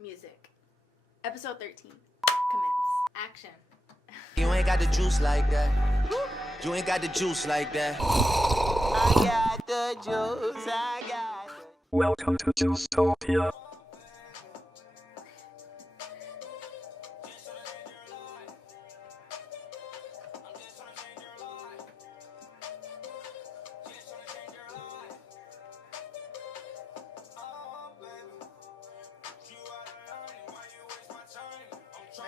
Music. Episode 13. Commence. Action. You ain't got the juice like that. You ain't got the juice like that. I got the juice, I got the... Welcome to Juicetopia.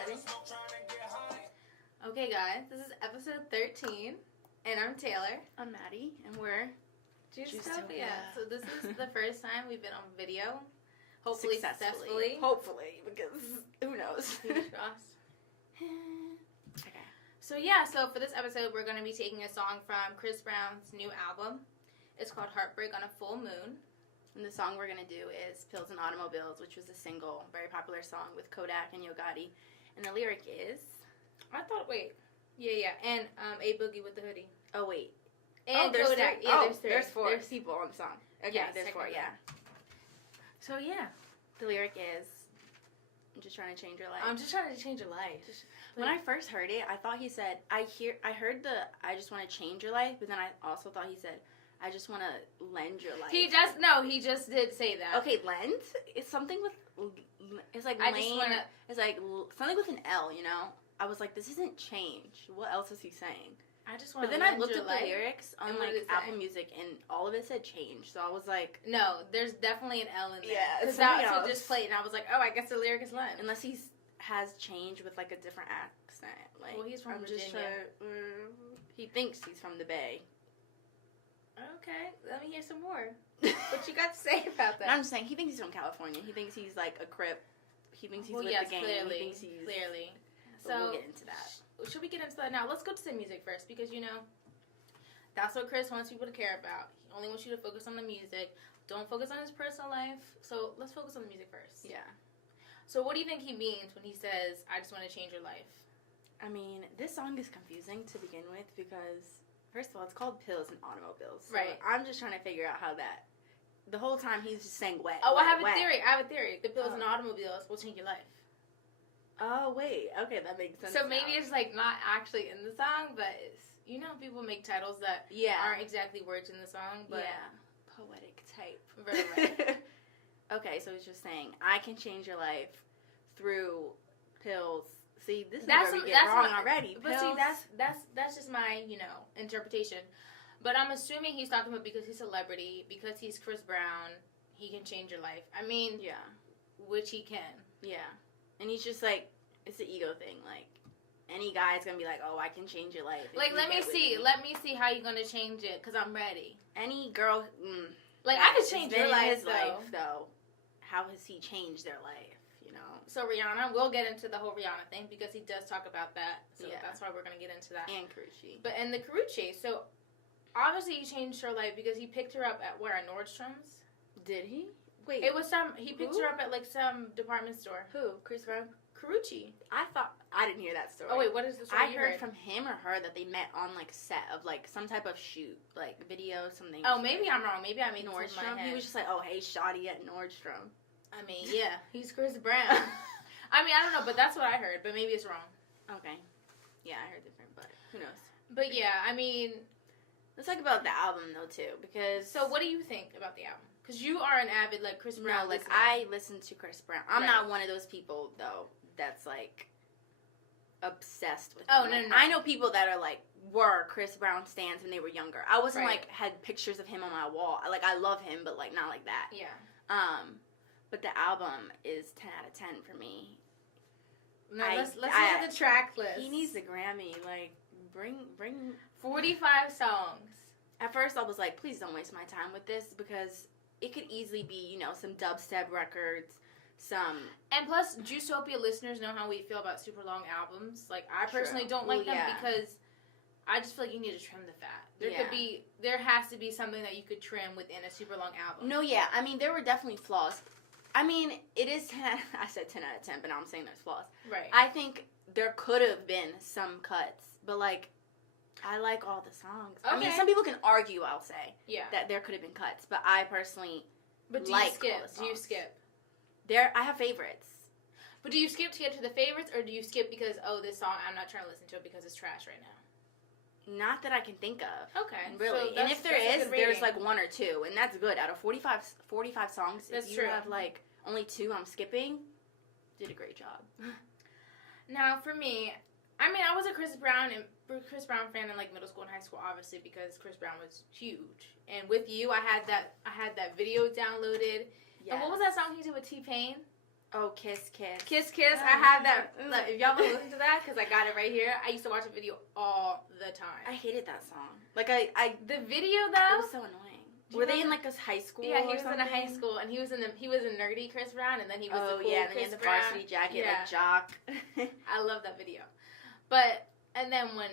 Ready? Okay, guys, this is episode 13, and I'm Taylor. I'm Maddie, and we're Juicetopia. So this is the first time we've been on video, hopefully successfully. Hopefully, because who knows? Fingers crossed. Okay. So for this episode, we're going to be taking a song from Chris Brown's new album. It's called Heartbreak on a Full Moon. And the song we're going to do is Pills and Automobiles, which was a single, very popular song with Kodak and Yo Gotti. And the lyric is... and A Boogie with the Hoodie. Oh, wait. And there's Kodak. three. Yeah, Oh, there's four. There's people on the song. Okay, Yes, there's four, technically. yeah. So The lyric is, I'm just trying to change your life. I'm just trying to change your life. When I first heard it, I thought he said, I heard the, I just want to change your life, but then I also thought he said, I just want to lend your life. He just did say that. Okay, lend? It's something with, it's like I lane, just wanna- it's like something with an L, you know? I was like, this isn't change. What else is he saying? I just want But to then I looked at the lyrics on And what like did it say? Apple Music, and all of it said change. So I was like, No, there's definitely an L in there. Yeah, because it's that's something what else. just played, and I was like, oh, I guess the lyric is lent. unless has change with like a different accent. Like, Well, he's from I'm just Virginia. he thinks he's from the Bay. Okay, let me hear some more. What you got to say about that? I'm just saying, he thinks he's from California. He thinks he's like a Crip. He thinks he's with yes, the gang. clearly, He thinks he's... clearly. But we'll get into that. Should we get into that now? Let's go to the music first, because that's what Chris wants people to care about. He only wants you to focus on the music. Don't focus on his personal life. So let's focus on the music first. Yeah. So what do you think he means when he says, I just want to change your life? I mean, this song is confusing to begin with because, first of all, it's called Pills and Automobiles. So Right. I'm just trying to figure out how that... The whole time he's just saying wet. Oh, wet, I have a wet. theory. The pills Oh. and automobiles will change your life. Oh, wait. Okay, that makes sense. So maybe now. it's like not actually in the song, but it's, people make titles that Yeah. aren't exactly words in the song, but yeah. Poetic type. Right. Okay, so it's just saying, I can change your life through pills. See, this is That's where we what- get wrong my- already. But see, Pills. that's just my interpretation. But I'm assuming he's talking about because he's a celebrity, because he's Chris Brown, he can change your life. I mean, Yeah. which he can. Yeah. And he's just like, it's an ego thing. Like, any guy's gonna be like, oh, I can change your life. if Like, you let me get with see how you're gonna change it, because I'm ready. Any girl, Like, I that could has change been your in life, his life, though. How has he changed their life? So Rihanna, we'll get into the whole Rihanna thing, because he does talk about that. So Yeah. that's why we're gonna get into that. And Karuchi. But in the Karuchi, so obviously he changed her life because he picked her up at where? At Nordstrom's? Did he? Wait. It was he picked Who? her up at like some department store. Who? Chris Brown? Karuchi. I didn't hear that story. Oh wait, what is the story I you heard from him or her that they met on like set of like some type of shoot, like video, something. Oh, maybe I'm wrong. Maybe I made Nordstrom. Nordstrom. My head. He was just like, oh hey, shoddy at Nordstrom. I mean, yeah, he's Chris Brown. I mean, I don't know, but that's what I heard. But maybe it's wrong. Okay. Yeah, I heard different, but who knows? But yeah, I mean, Let's talk about the album though too, because so what do you think about the album? Because you are an avid like Chris Brown. no, like listener. I listen to Chris Brown. I'm Right. not one of those people though that's like obsessed with. Oh, him. no, Like, no. I know people that are like were Chris Brown stans when they were younger. I wasn't Right. like had pictures of him on my wall. Like I love him, but like not like that. Yeah. But the album is 10 out of 10 for me. Now let's look I- at the track list. He needs the Grammy. Like bring. 45 songs. At first, I was like, please don't waste my time with this because it could easily be, some dubstep records, some. And plus, Juicetopia listeners know how we feel about super long albums. Like, I True. personally don't Well, like them yeah. because I just feel like you need to trim the fat. Yeah. There has to be something that you could trim within a super long album. No, yeah. I mean, there were definitely flaws. I mean, it is 10. I said 10 out of 10, but now I'm saying there's flaws. Right. I think there could have been some cuts, but like, I like all the songs. I mean, Okay. some people can argue, I'll say, yeah. that there could have been cuts, but I personally But do like you skip? all the Do you songs. skip? I have favorites. But do you skip to get to the favorites, or do you skip because, oh, this song, I'm not trying to listen to it because it's trash right now? Not that I can think of. Okay. Really. So and if there is, there's like one or two, and that's good. Out of 45 songs, that's if you true. have like only 2 I'm skipping, did a great job. Now, for me, I mean, I was a Chris Brown fan in like middle school and high school, obviously, because Chris Brown was huge. And with you, I had that video downloaded. Yes. And what was that song he did with T-Pain? Oh, Kiss Kiss. Kiss Kiss. I had that. Look, if y'all want to listen to that, because I got it right here. I used to watch the video all the time. I hated that song. Like the video though. It was so annoying. Were they in like a high school? Yeah, he was something? in a high school, and he was a nerdy Chris Brown, and then he was the cool and then Chris he had the Brown. varsity jacket, like jock. I love that video. But and then when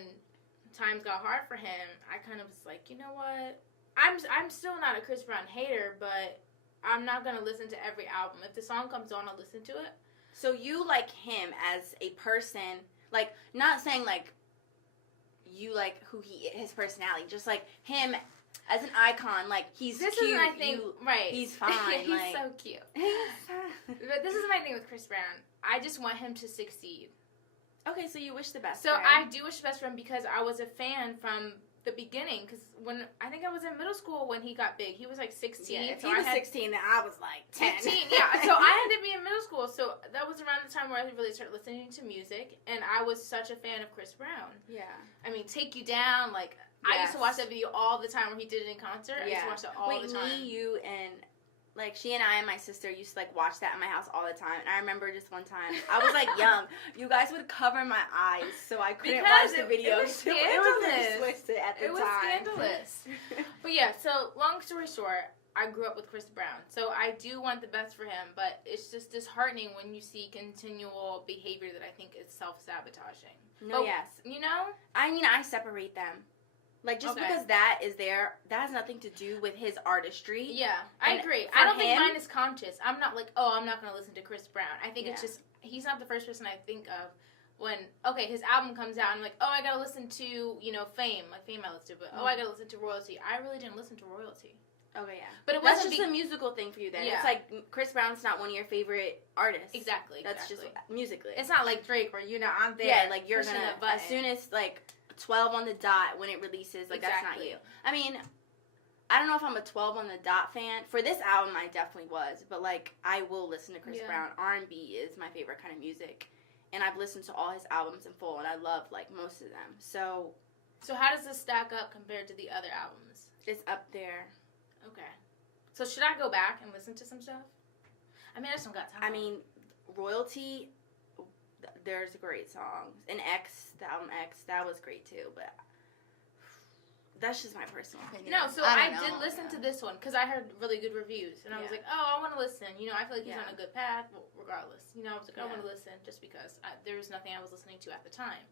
times got hard for him, I kind of was like, you know what? I'm still not a Chris Brown hater, but I'm not gonna listen to every album. If the song comes on, I'll listen to it. So you like him as a person, like not saying like you like who he his personality, just like him as an icon. Like he's this cute. Is my thing, right? He's fine. He's like, so cute. But this is my thing with Chris Brown. I just want him to succeed. Okay, so you wish the best. So for him. I do wish the best for him because I was a fan from the beginning. Because when I think I was in middle school when he got big, he was like 16. Yeah, if so he was 16, then I was like 10. 15, yeah. So I had to be in middle school. So that was around the time where I really started listening to music, and I was such a fan of Chris Brown. Yeah. I mean, Take You Down, like I used to watch that video all the time when he did it in concert. I used to watch that all the time. Me, you, and like she and I and my sister used to like watch that in my house all the time. And I remember just one time I was like young. You guys would cover my eyes so I couldn't watch the video. It was scandalous. It was twisted at the time. It was scandalous. But yeah, so long story short, I grew up with Chris Brown. So I do want the best for him, but it's just disheartening when you see continual behavior that I think is self-sabotaging. No, but, yes. You know? I mean, I separate them. Like, just because that is there, that has nothing to do with his artistry. Yeah, I agree. I don't think mine is conscious. I'm not like, oh, I'm not going to listen to Chris Brown. I think it's just, he's not the first person I think of when, okay, his album comes out, and I'm like, oh, I got to listen to, you know, Fame. Like, Fame I listened to, but, oh, I got to listen to Royalty. I really didn't listen to Royalty. Okay, yeah. But it wasn't just a musical thing for you then. Yeah. It's like Chris Brown's not one of your favorite artists. Exactly. That's just musically. It's not like Drake where, you know, I'm there. Yeah, like, you're going to, as soon as, like, 12 on the dot when it releases, like that's not you. I mean, I don't know if I'm a 12 on the dot fan. For this album, I definitely was, but like I will listen to Chris Brown. R&B is my favorite kind of music, and I've listened to all his albums in full, and I love like most of them. So how does this stack up compared to the other albums? It's up there. Okay. So should I go back and listen to some stuff? I mean, I just don't got time. I mean, Royalty. There's great songs. And the album X, that was great too, but that's just my personal opinion. No, so I did listen to this one because I heard really good reviews, and I was like, oh, I want to listen. You know, I feel like he's on a good path, regardless. You know, I was like, I want to listen just because there was nothing I was listening to at the time.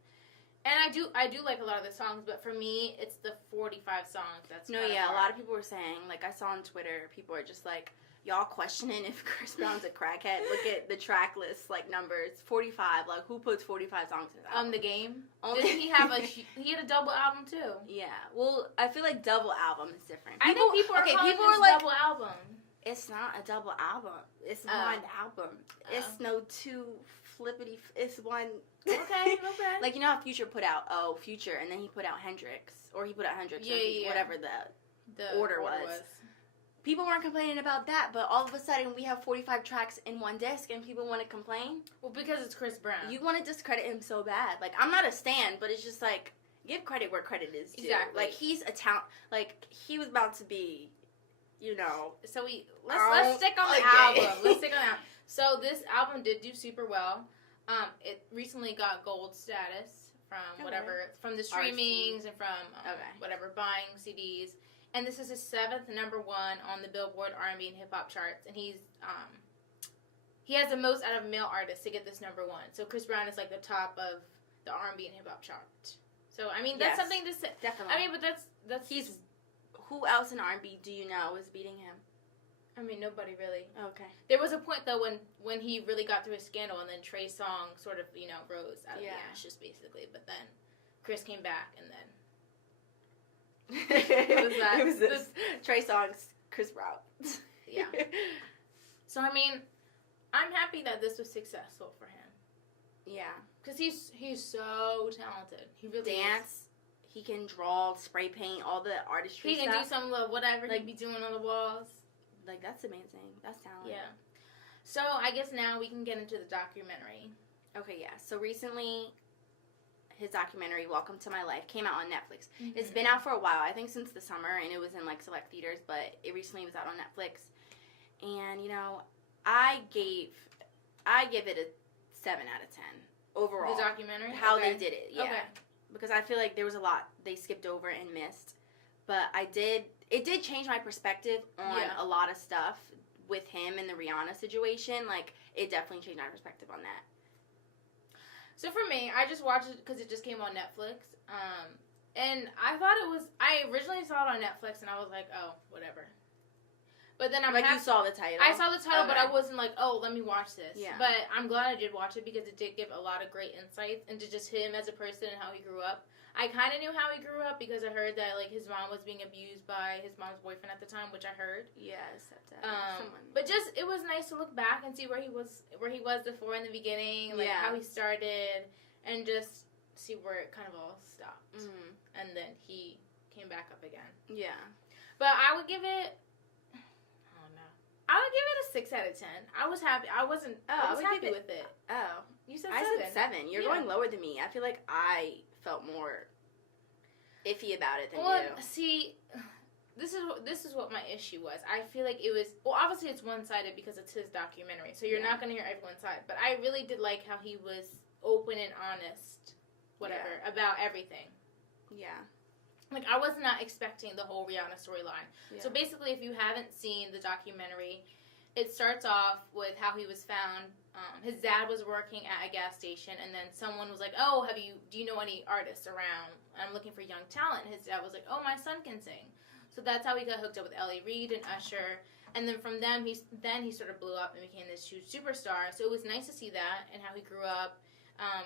And I do like a lot of the songs, but for me, it's the 45 songs that's a lot of people were saying, like I saw on Twitter, people are just like, y'all questioning if Chris Brown's a crackhead. Look at the track list, like numbers, 45. Like who puts 45 songs in his album? The Game. Didn't he have he had a double album too? Yeah. Well, I feel like double album is different. I think people are calling this like, double album. It's not a double album. It's one album. It's no two flippity. It's one. Okay. Like, you know how Future put out Future, and then he put out Hendrix, or he put out Hendrix, whatever the order was. People weren't complaining about that, but all of a sudden we have 45 tracks in one disc, and people want to complain. Well, because it's Chris Brown. You want to discredit him so bad. Like, I'm not a stan, but it's just like, give credit where credit is due. Exactly. Like, he's a talent. Like, he was about to be, you know. So let's stick on the album. Let's stick on the album. So this album did do super well. It recently got gold status from from the streamings and from whatever, buying CDs. And this is his 7th #1 on the Billboard R&B and hip hop charts, and he has the most out of male artists to get this #1. So Chris Brown is like the top of the R&B and hip hop chart. So I mean that's something to say. Definitely. I mean, but that's who else in R&B do you know is beating him? I mean, nobody really. Okay. There was a point though when he really got through his scandal, and then Trey's song sort of rose out of the ashes basically. But then Chris came back, and then. What was that? It was this Trey Songz, Chris Brown. Yeah. So I mean, I'm happy that this was successful for him. Yeah. Because he's so talented. He really dance. Is. He can draw, spray paint, all the artistry stuff. He can do some of whatever like, he'd be doing on the walls. Like, that's amazing. That's talent. Yeah. So, I guess now we can get into the documentary. Okay, yeah. So, recently, his documentary, Welcome to My Life, came out on Netflix. Mm-hmm. It's been out for a while, I think since the summer, and it was in, like, select theaters, but it recently was out on Netflix. And, you know, I give it a 7 out of 10 overall. The documentary? How they did it, yeah. Okay. Because I feel like there was a lot they skipped over and missed. But it did change my perspective on a lot of stuff with him and the Rihanna situation. Like, it definitely changed my perspective on that. So for me, I just watched it because it just came on Netflix. And I thought I originally saw it on Netflix and I was like, oh, whatever. But then you saw the title? I saw the title, okay. But I wasn't like, oh, let me watch this. Yeah. But I'm glad I did watch it because it did give a lot of great insights into just him as a person and how he grew up. I kind of knew how he grew up because I heard that, like, his mom was being abused by his mom's boyfriend at the time, which I heard. Yeah, stepdad. But just, it was nice to look back and see where he was before in the beginning, like, how he started, and just see where it kind of all stopped. Mm-hmm. And then he came back up again. Yeah. But I would give it... I would give it a 6 out of 10. I was happy. I was happy with it. Oh. You said 7. I said 7. You're going lower than me. I feel like I felt more iffy about it than you. See, this is what my issue was. I feel like it was... Well, obviously it's one-sided because it's his documentary, so you're not going to hear everyone's side. But I really did like how he was open and honest, about everything. Yeah. Like, I was not expecting the whole Rihanna storyline. Yeah. So, basically, if you haven't seen the documentary, it starts off with how he was found. His dad was working at a gas station, and then someone was like, oh, do you know any artists around? I'm looking for young talent. And his dad was like, oh, my son can sing. So, that's how he got hooked up with L.A. Reid and Usher. And then from them, he sort of blew up and became this huge superstar. So, it was nice to see that and how he grew up.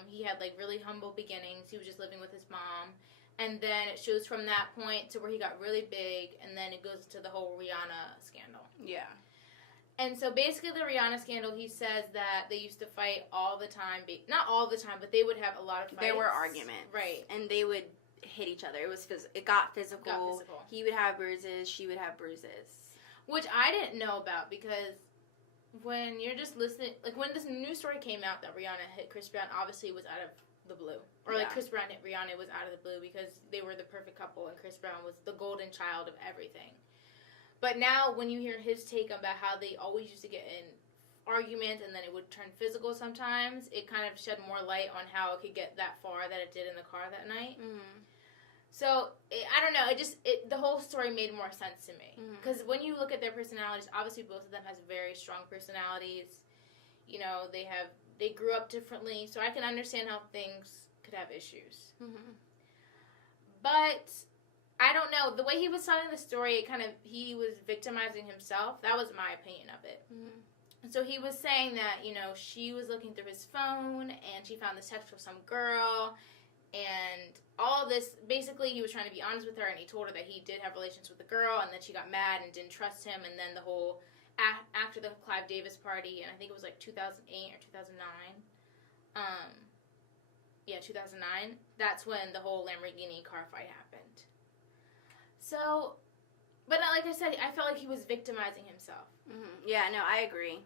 He had, like, really humble beginnings. He was just living with his mom. And then it shows from that point to where he got really big, and then it goes to the whole Rihanna scandal. Yeah. And so basically the Rihanna scandal, he says that they used to fight all the time. Not all the time, but they would have a lot of fights. There were arguments. Right. And they would hit each other. It got physical. He would have bruises. She would have bruises. Which I didn't know about because when you're just listening, like when this news story came out that Rihanna hit Chris Brown, obviously it was out of the blue. Or like Chris Brown hit Rihanna was out of the blue because they were the perfect couple and Chris Brown was the golden child of everything. But now when you hear his take about how they always used to get in arguments and then it would turn physical sometimes, it kind of shed more light on how it could get that far that it did in the car that night. Mm-hmm. So, I don't know, the whole story made more sense to me. Because when you look at their personalities, obviously both of them has very strong personalities. You know, they grew up differently, so I can understand how things could have issues. Mm-hmm. But, I don't know, the way he was telling the story, he was victimizing himself. That was my opinion of it. Mm-hmm. So he was saying that, you know, she was looking through his phone, and she found this text from some girl, and all this, basically he was trying to be honest with her, and he told her that he did have relations with the girl, and then she got mad and didn't trust him, and then the whole... After the Clive Davis party, and I think it was like 2008 or 2009. 2009. That's when the whole Lamborghini car fight happened. So, but like I said, I felt like he was victimizing himself. Mm-hmm. Yeah, no, I agree.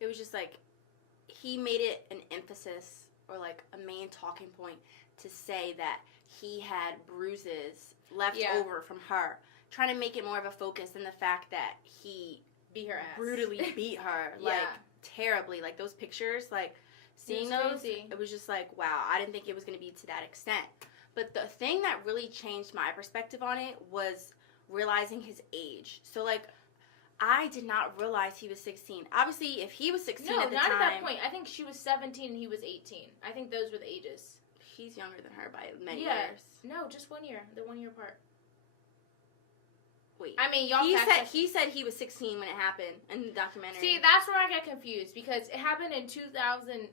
It was just like, he made it an emphasis or like a main talking point to say that he had bruises left over from her. Trying to make it more of a focus than the fact that he... beat her ass. Brutally beat her. Like, terribly. Like, those pictures, like, seeing those, it was just like, wow, I didn't think it was going to be to that extent. But the thing that really changed my perspective on it was realizing his age. So, like, I did not realize he was 16. Obviously, if he was 16 at the time... No, not at that point. I think she was 17 and he was 18. I think those were the ages. He's younger than her by many years. No, just 1 year. The 1 year apart. Wait. I mean, y'all he said he was 16 when it happened in the documentary. See, that's where I get confused because it happened in 2009.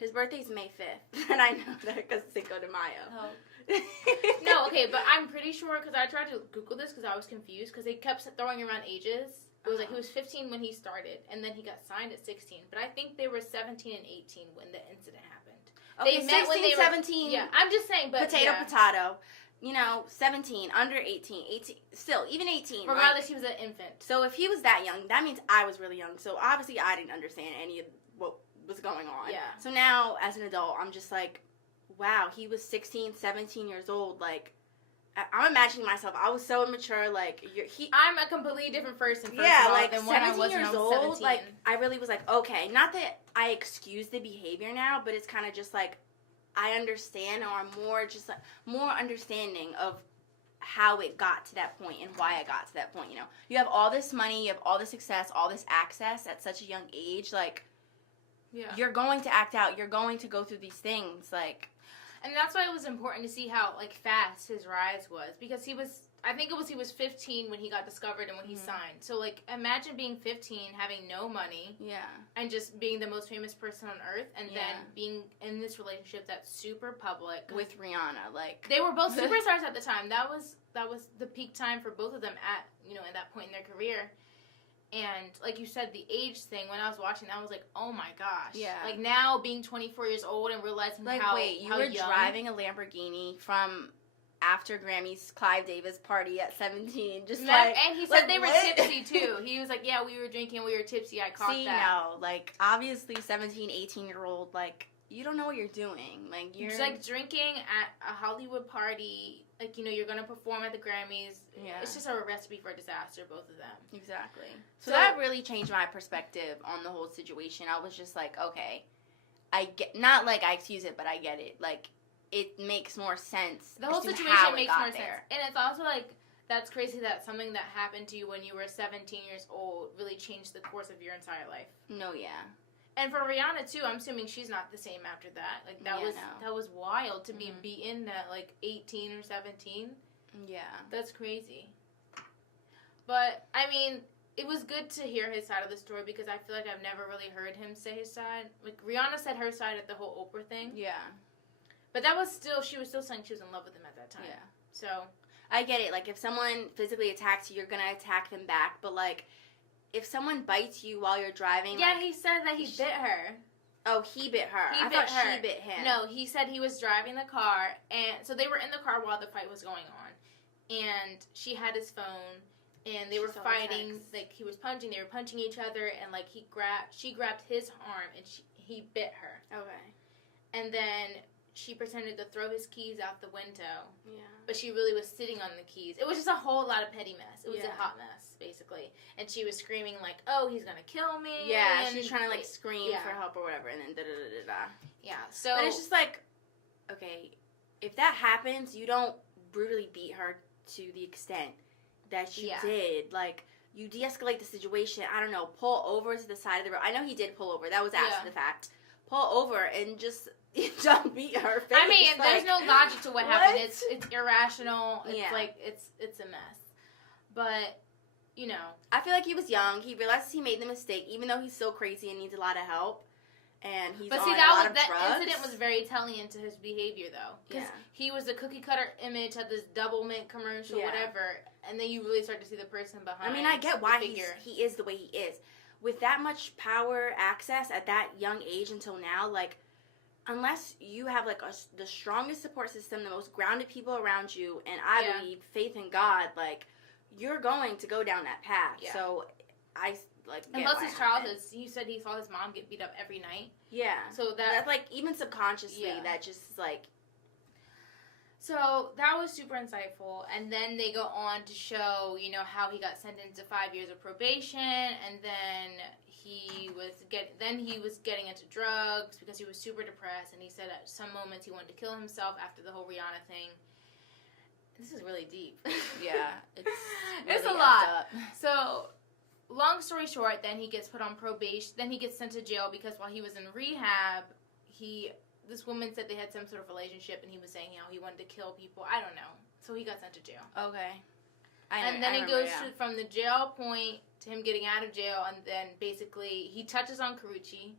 His birthday's May 5th, and I know that because Cinco de Mayo. Oh. No, okay, but I'm pretty sure because I tried to Google this because I was confused because they kept throwing around ages, It was like he was 15 when he started, and then he got signed at 16. But I think they were 17 and 18 when the incident happened. Okay, They met 16, when they 17. Were, yeah, I'm just saying, but potato. 17, under 18, still, even 18. Regardless, he was an infant. So if he was that young, that means I was really young. So obviously I didn't understand any of what was going on. Yeah. So now, as an adult, I'm just like, wow, he was 16, 17 years old. Like, I'm imagining myself. I was so immature. Like, I'm a completely different person. First yeah, of all, like than when 17 I was years when I was old. 17. Like, I really was like, okay, not that I excuse the behavior now, but it's kind of just like I understand, or I'm more understanding of how it got to that point and why I got to that point. You have all this money, you have all this success, all this access at such a young age. Like, you're going to act out. You're going to go through these things. Like. And that's why it was important to see how, like, fast his rise was. Because he was 15 when he got discovered and when he signed. So, like, imagine being 15, having no money. Yeah. And just being the most famous person on earth. And then being in this relationship that's super public. With Rihanna. Like. They were both superstars at the time. That was the peak time for both of them at, at that point in their career. And, like you said, the age thing, when I was watching that, I was like, oh my gosh. Yeah. Like, now being 24 years old and realizing like, how wait, you how were young. driving a Lamborghini from after Grammy's Clive Davis party at 17. Just and he said they were tipsy, too. He was like, yeah, we were drinking, we were tipsy, I caught that. No, like, obviously 17, 18-year-old, like, you don't know what you're doing. Like, you're... It's like drinking at a Hollywood party. Like, you're going to perform at the Grammys. Yeah. It's just a recipe for disaster, both of them. Exactly. So that really changed my perspective on the whole situation. I was just like, okay, I get, not like I excuse it, but I get it. Like, it makes more sense. The whole situation makes more sense. And it's also like, that's crazy that something that happened to you when you were 17 years old really changed the course of your entire life. No, yeah. And for Rihanna too, I'm assuming she's not the same after that. Like that was wild to be in that, like 18 or 17. Yeah, that's crazy. But I mean, it was good to hear his side of the story because I feel like I've never really heard him say his side. Like Rihanna said her side at the whole Oprah thing. Yeah, but she was still saying she was in love with him at that time. Yeah, so I get it. Like if someone physically attacks you, you're gonna attack them back. But like, if someone bites you while you're driving... Yeah, like, he said that he bit her. Oh, he bit her. I thought she bit him. No, he said he was driving the car, and so they were in the car while the fight was going on. And she had his phone, and they were fighting. Like, he was punching. They were punching each other, and, like, she grabbed his arm, and he bit her. Okay. And then she pretended to throw his keys out the window. Yeah. But she really was sitting on the keys. It was just a whole lot of petty mess. It was a hot mess, basically. And she was screaming, like, oh, he's going to kill me. Yeah, she's trying to, like, scream for help or whatever, and then da-da-da-da-da. Yeah, so... But it's just like, okay, if that happens, you don't brutally beat her to the extent that you did. Like, you de-escalate the situation. I don't know, pull over to the side of the road. I know he did pull over. That was after the fact. Pull over and just... don't beat her face. I mean, there's no logic to what happened. It's irrational. It's like it's a mess. But I feel like he was young. He realizes he made the mistake, even though he's so crazy and needs a lot of help. And he's on a lot of drugs. That incident was very telling into his behavior, though, because he was the cookie cutter image, had this double mint commercial, whatever, and then you really start to see the person behind. I mean, I get why he is the way he is. With that much power, access at that young age until now, like. Unless you have, like, the strongest support system, the most grounded people around you, and I believe faith in God, like, you're going to go down that path. Yeah. So, I, like, and plus his childhood, he said he saw his mom get beat up every night. Yeah. So that's, like, even subconsciously, that just, like... So, that was super insightful, and then they go on to show, how he got sentenced to 5 years of probation, and then... He was getting into drugs because he was super depressed, and he said at some moments he wanted to kill himself after the whole Rihanna thing. This is really deep. Yeah, it's a lot. So, long story short, then he gets put on probation. Then he gets sent to jail because while he was in rehab, this woman said they had some sort of relationship, and he was saying how he wanted to kill people. I don't know. So he got sent to jail. Okay. And then it goes from the jail point to him getting out of jail, and then basically he touches on Karrueche,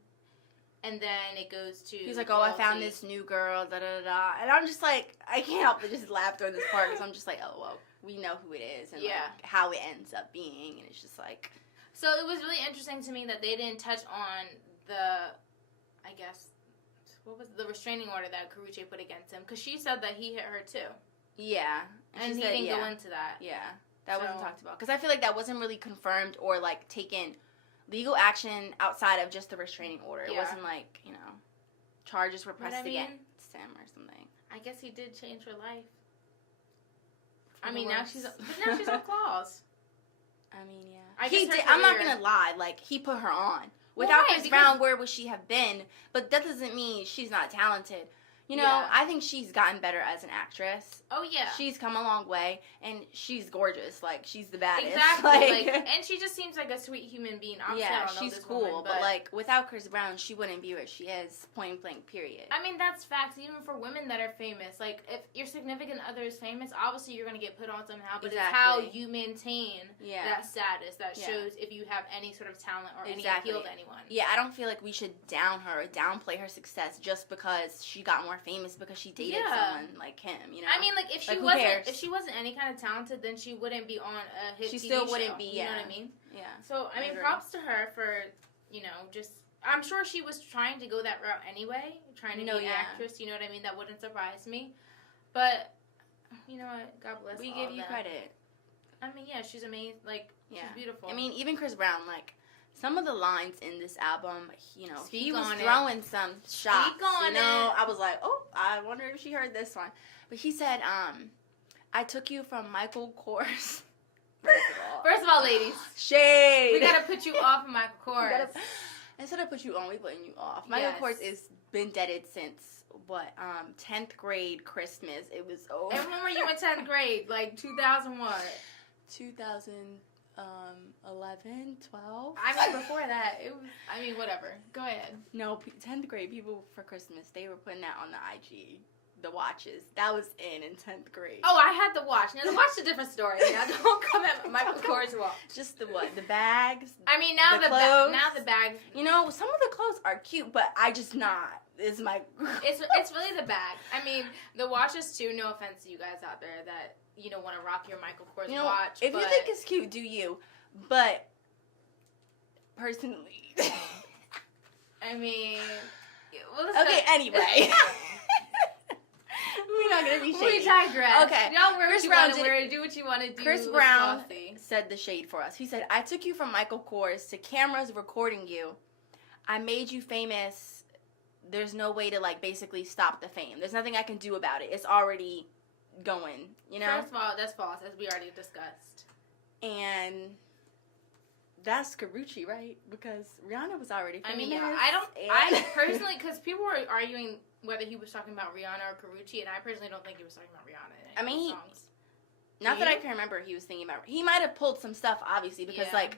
and then it goes to... He's like, oh, I found this new girl, da-da-da-da. And I'm just like, I can't help but just laugh during this part, because I'm just like, oh, well, we know who it is, and like, how it ends up being, and it's just like... So it was really interesting to me that they didn't touch on the, I guess, what was the restraining order that Karrueche put against him? Because she said that he hit her too. Yeah. And he didn't go into that. Yeah. That wasn't talked about. Because I feel like that wasn't really confirmed or, like, taken legal action outside of just the restraining order. It wasn't like, you know, charges were pressed against him or something. I guess he did change her life. I mean, now she's on claws. I mean, yeah. I'm not going to lie. Like, he put her on. Without Chris Brown, where would she have been? But that doesn't mean she's not talented. You know, I think she's gotten better as an actress. Oh, yeah. She's come a long way, and she's gorgeous. Like, she's the baddest. Exactly. And she just seems like a sweet human being. Obviously, yeah, I don't know she's this cool. woman, but, like, without Chris Brown, she wouldn't be what she is, point blank, period. I mean, that's facts. Even for women that are famous. Like, if your significant other is famous, obviously you're going to get put on somehow. But it's how you maintain that status that shows if you have any sort of talent or any appeal to anyone. Yeah, I don't feel like we should down her or downplay her success just because she got more famous because she dated someone like him, you know? I mean, like, if she wasn't any kind of talented, then she wouldn't be on a hit TV show. She still wouldn't be, you know what I mean? Yeah. So, I mean, props to her for, you know, just, I'm sure she was trying to go that route anyway, trying to be an actress, you know what I mean? That wouldn't surprise me. But, you know what? God bless we all give you credit. I mean, yeah, she's amazing. Like, she's beautiful. I mean, even Chris Brown, like, some of the lines in this album, you know, he was throwing some shots. You know, I was like, oh, I wonder if she heard this one. But he said, I took you from Michael Kors. First of all, ladies. Shade. We gotta put you off of Michael Kors. Instead of put you on, we putting you off. Michael Kors has been deaded since, 10th grade Christmas. It was over. And when were you in 10th grade? Like 2000 what? 2011, 12. I mean, before that, it was. I mean, whatever. Go ahead. No, 10th grade people for Christmas, they were putting that on the IG. The watches. That was in 10th grade. Oh, I had the watch. Now the watch is a different story. Now don't come at Michael Kors watch. Just the what? The bags. I mean, now the clothes. Now the bags. You know, some of the clothes are cute, but I just not. It's my. It's really the bag. I mean, the watches too. No offense to you guys out there that want to rock your Michael Kors watch. If you think it's cute, do you? But personally, I mean, okay. Anyway. We're not gonna be shady. We digress. Okay. Y'all wear what you want to wear. Do what you want to do. Chris Brown said the shade for us. He said, I took you from Michael Kors to cameras recording you. I made you famous. There's no way to, like, basically stop the fame. There's nothing I can do about it. It's already going, you know? First of all, that's false, as we already discussed. And that's Karrueche, right? Because Rihanna was already famous. I mean, yeah. I personally, because people were arguing whether he was talking about Rihanna or Karrueche, and I personally don't think he was talking about Rihanna in any of his songs. Not that I can remember he was thinking about. He might have pulled some stuff, obviously, because, like,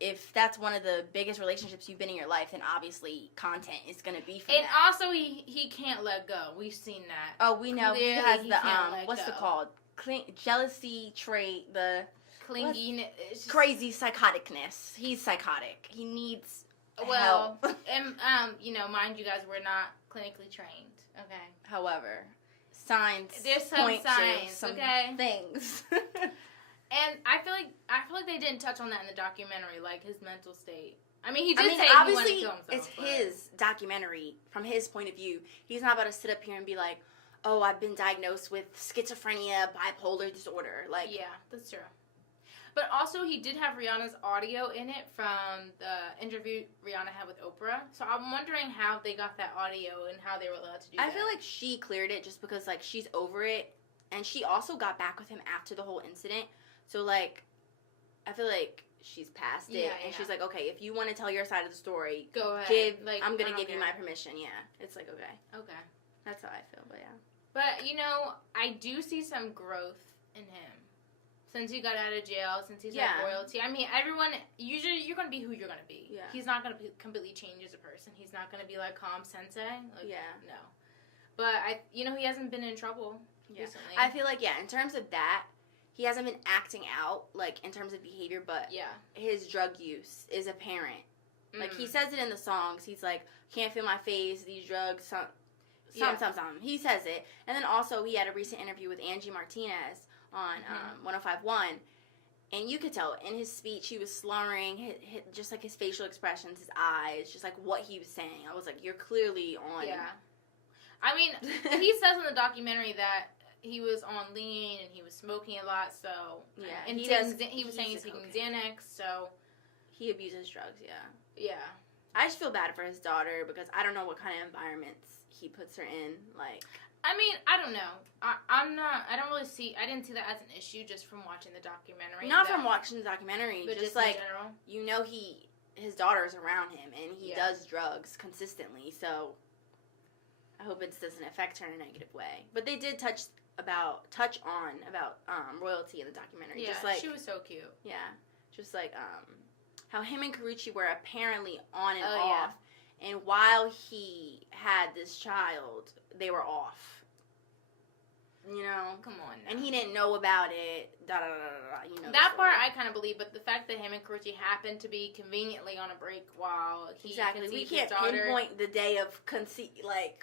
if that's one of the biggest relationships you've been in your life, then obviously content is going to be from and that. Also, he can't let go. We've seen that. Oh, we know. Clearly, he has the, what's it called? jealousy trait, the... Clinginess. Crazy psychoticness. He's psychotic. He needs help. And, mind you guys, we're not clinically trained, okay? However, signs there's some point signs, to some okay? things. And I feel like they didn't touch on that in the documentary, like his mental state. I mean, he did say obviously he wanted to kill himself. It's his documentary from his point of view. He's not about to sit up here and be like, "Oh, I've been diagnosed with schizophrenia, bipolar disorder." Like, yeah, that's true. But also, he did have Rihanna's audio in it from the interview Rihanna had with Oprah. So I'm wondering how they got that audio and how they were allowed to do that. I feel like she cleared it just because, like, she's over it. And she also got back with him after the whole incident. So, like, I feel like she's past it. And she's like, okay, if you want to tell your side of the story, go ahead. I'm going to give you my permission. Yeah. It's like, okay. Okay. That's how I feel, but yeah. But, I do see some growth in him. Since he got out of jail, since he's like royalty. I mean, everyone, usually you're going to be who you're going to be. Yeah. He's not going to completely change as a person. He's not going to be like calm sensei. Like, no. But, he hasn't been in trouble recently. I feel like, in terms of that, he hasn't been acting out, like, in terms of behavior, but his drug use is apparent. Like, he says it in the songs. He's like, can't feel my face, these drugs, some. He says it. And then also, he had a recent interview with Angie Martinez on 105.1, And you could tell in his speech, he was slurring, just like his facial expressions, his eyes, just like what he was saying. I was like, you're clearly on. Yeah. I mean, he says in the documentary that he was on lean and he was smoking a lot, so. Yeah. And he was saying he's taking Xanax, so. He abuses drugs, yeah. Yeah. I just feel bad for his daughter because I don't know what kind of environments he puts her in. Like, I mean, I don't know. I didn't see that as an issue just from watching the documentary. Not from watching the documentary, but just like, in general. His daughter's around him and he does drugs consistently, so I hope it doesn't affect her in a negative way. But they did touch on royalty in the documentary. Yeah, just like, she was so cute. Yeah, just like how him and Karrueche were apparently on and off, and while he had this child, they were off. You know, come on now. And he didn't know about it. You know that part I kind of believe, but the fact that him and Karrueche happened to be conveniently on a break while he we can't pinpoint the day of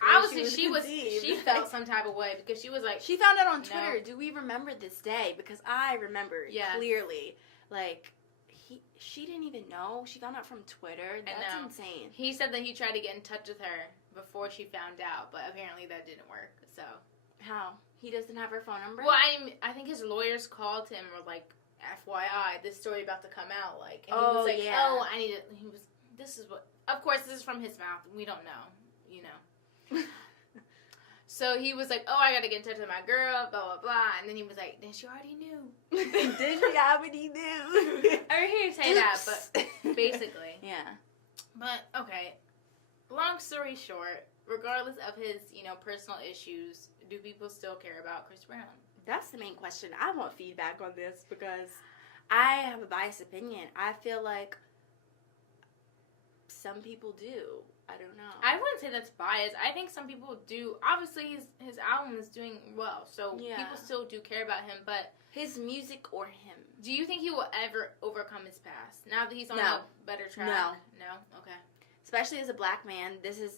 obviously she felt some type of way because she was like, she found out on Twitter. Do we remember this day? Because I remember clearly. Like, she didn't even know. She found out from Twitter. That's insane. He said that he tried to get in touch with her before she found out, but apparently that didn't work. So how? He doesn't have her phone number? Well, I think his lawyers called him or like, FYI, this story about to come out. Like, and he was like, I need it. This is what. Of course, this is from his mouth. We don't know, you know. So he was like, I gotta get in touch with my girl, blah, blah, blah. And then he was like, then she already knew. Did she already knew? I heard him say that, but basically. Yeah. But, okay. Long story short, regardless of his, personal issues, do people still care about Chris Brown? That's the main question. I want feedback on this because I have a biased opinion. I feel like some people do. I don't know. I wouldn't say that's biased. I think some people do. Obviously, his album is doing well, so people still do care about him, but... His music or him? Do you think he will ever overcome his past? Now that he's on a better track? No? Okay. Especially as a black man, this is...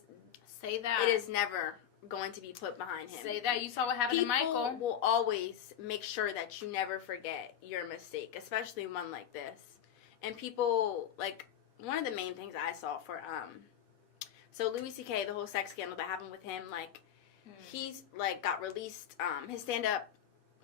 Say that. It is never going to be put behind him. Say that. You saw what happened to Michael. People will always make sure that you never forget your mistake, especially one like this. And people, like, one of the main things I saw for, so Louis C.K., the whole sex scandal that happened with him, like, he's, like, got released, his stand-up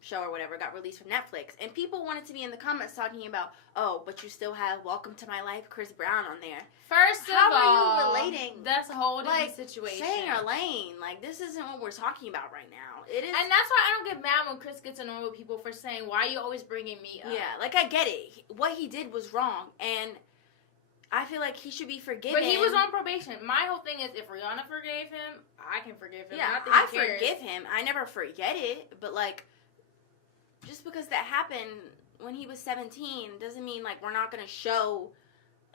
show or whatever got released from Netflix. And people wanted to be in the comments talking about, but you still have Welcome to My Life, Chris Brown on there. First of all, how are you relating? That's a whole different situation. Stay in your lane. Like, this isn't what we're talking about right now. It is. And that's why I don't get mad when Chris gets annoyed with people for saying, why are you always bringing me up? Yeah, like, I get it. What he did was wrong. And I feel like he should be forgiven. But he was on probation. My whole thing is, if Rihanna forgave him, I can forgive him. Yeah, I forgive him. I never forget it. But, like, just because that happened when he was 17 doesn't mean, like, we're not going to show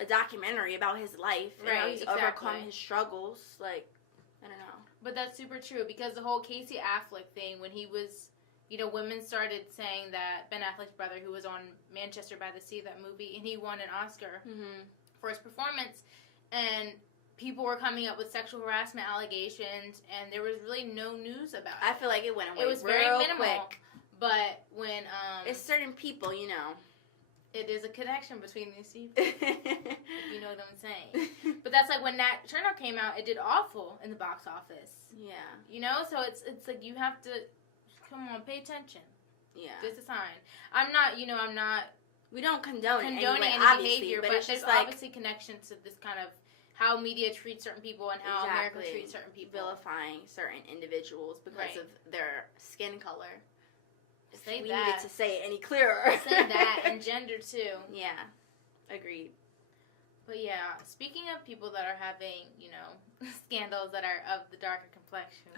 a documentary about his life and how he's overcome his struggles. Like, I don't know. But that's super true because the whole Casey Affleck thing, when he was, women started saying that Ben Affleck's brother, who was on Manchester by the Sea, that movie, and he won an Oscar for his performance, and people were coming up with sexual harassment allegations, and there was really no news about it. I feel like it went away. It was very minimal. Quick. But when it's certain people, it is a connection between these people. You know what I'm saying? But that's like when Nat Turner came out, it did awful in the box office. Yeah. So it's like you have to come on, pay attention. Yeah. Just a sign. I'm not. We don't condone any behavior, but there's obviously connection to this kind of how media treats certain people and how America treats certain people, vilifying certain individuals because of their skin color. Say we that. needed to say it any clearer. Say that, and gender too. Yeah, agreed. But yeah, speaking of people that are having, scandals that are of the darker complexion.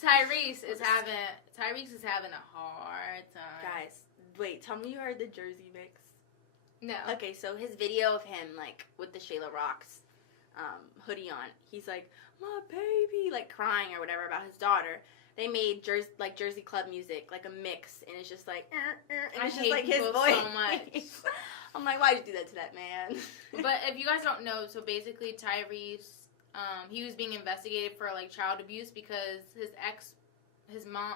Tyrese is having a hard time. Guys, wait, tell me you heard the Jersey mix. No. Okay, so his video of him, like, with the Shayla Rocks hoodie on, he's like, my baby, like, crying or whatever about his daughter. They made Jersey club music, like a mix, and it's just like, and it's just like his voice. So much. I'm like, why'd you do that to that man? But if you guys don't know, so basically Tyrese, he was being investigated for like child abuse because his his mom,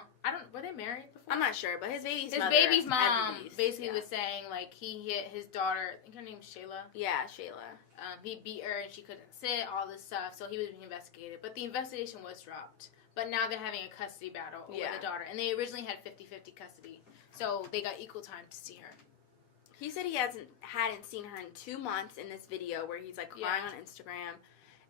were they married before? I'm not sure, but his baby's mom basically was saying, like, he hit his daughter, I think her name's Shayla. Yeah, Shayla. He beat her and she couldn't sit, all this stuff, so he was being investigated. But the investigation was dropped. But now they're having a custody battle over the daughter. And they originally had 50-50 custody. So they got equal time to see her. He said he hadn't seen her in 2 months in this video where he's, like, crying on Instagram.